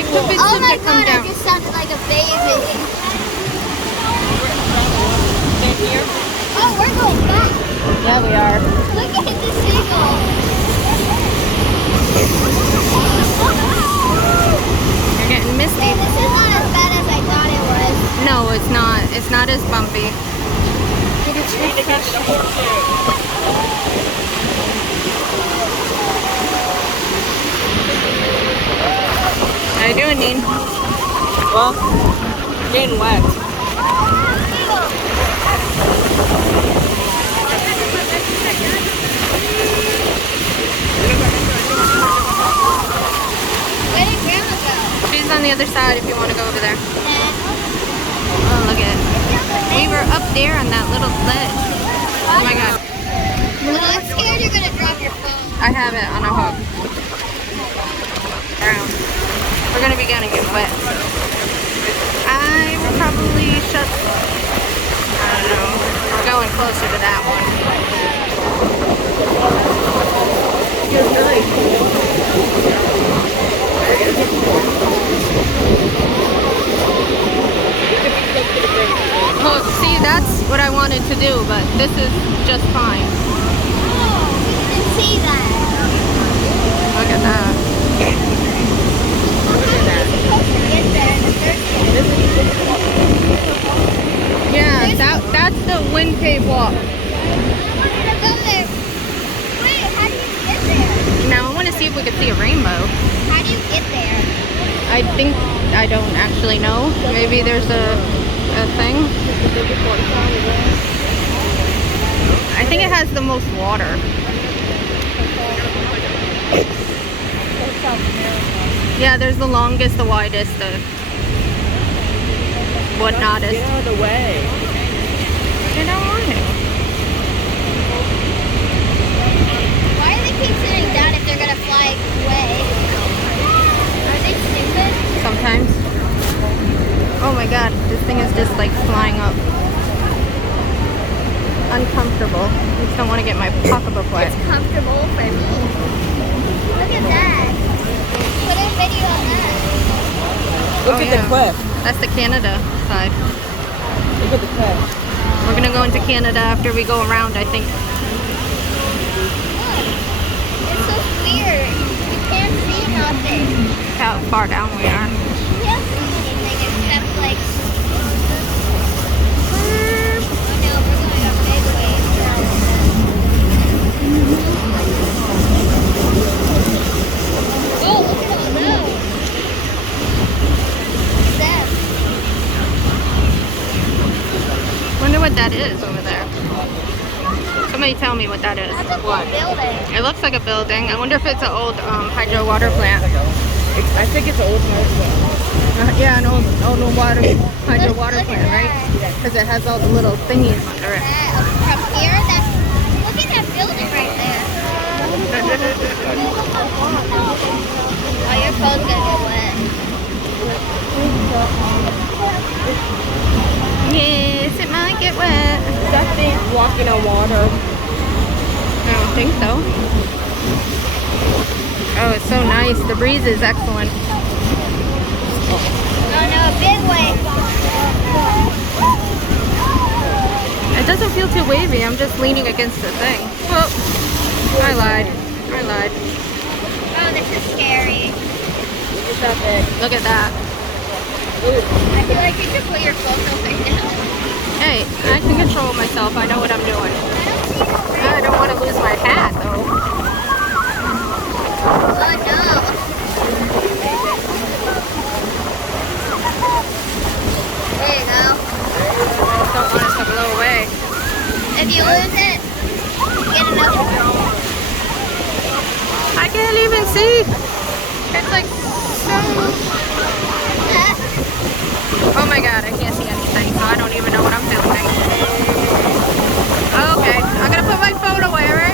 Make the big Oh my subject come god, I down. just sounded like a baby. Stay here. Oh, we're going back. Yeah, we are. Look at the seagull. You're getting misty. Hey, this is not as bad as I thought it was. No, it's not. It's not as bumpy. We need to get to the horseshoe. How you doing, Dean? Well, getting wet. Where did Grandma go? She's on the other side if you want to go over there. Oh, look at it. We were up there on that little ledge. Oh my god. Well, I'm scared you're gonna drop your phone. I have it on a hook. Around. We're gonna be getting it wet. I will probably shut. I don't know. We're going closer to that one. Oh, see, that's what I wanted to do, but this is just fine. Oh, we didn't see that. Look at that. Look at that. We're supposed to get there in the first place. Yeah, that's the wind cave walk. I wanted to go there. Wait, how do you get there? Now I want to see if we can see a rainbow. How do you get there? I don't actually know. Maybe there's a thing. I think it has the most water. Yeah, there's the longest, the widest, the whatnotest. Get out of the way. I don't want to. Why do they keep sitting down if they're gonna fly away? Are they stupid? Sometimes. Oh my god, this thing is just like flying up. Uncomfortable. I just don't want to get my pocketbook wet. It's comfortable for me. Look at that. Put a video on that. Look Oh, at yeah. the cliff. That's the Canada side. Look at the cliff. We're gonna go into Canada after we go around, I think. Look. It's so weird. You can't see nothing. Look how far down we are. You can't see anything except like... Oh no, we're going a big way. Oh, look at all those. What's that? Wonder what that is over there. Somebody tell me what that is. That's a whole building. It looks like a building. I wonder if it's an old hydro water plant. I think it's old house. Yeah, an old hydro water Look plant, at right? that. Because it has all the little thingies under it. From here, look at that building right there. Oh, your phone's gonna get wet. Yes, it might get wet. That thing walking on water. I don't think so. Oh, it's so nice. The breeze is excellent. Oh no, a big wave. It doesn't feel too wavy. I'm just leaning against the thing. Well, I lied. I lied. Oh, this is scary. It's that big. Look at that. I feel like you should put your phone over down. Hey, I can control myself. I know what I'm doing. I don't want to lose my hat, though. Oh no. There you go. I don't want us to blow away. If you lose it, get another one. I can't even see. It's like so... Oh my god, I can't see anything, so I don't even know what I'm filming. Okay, I'm gonna put my phone away, right?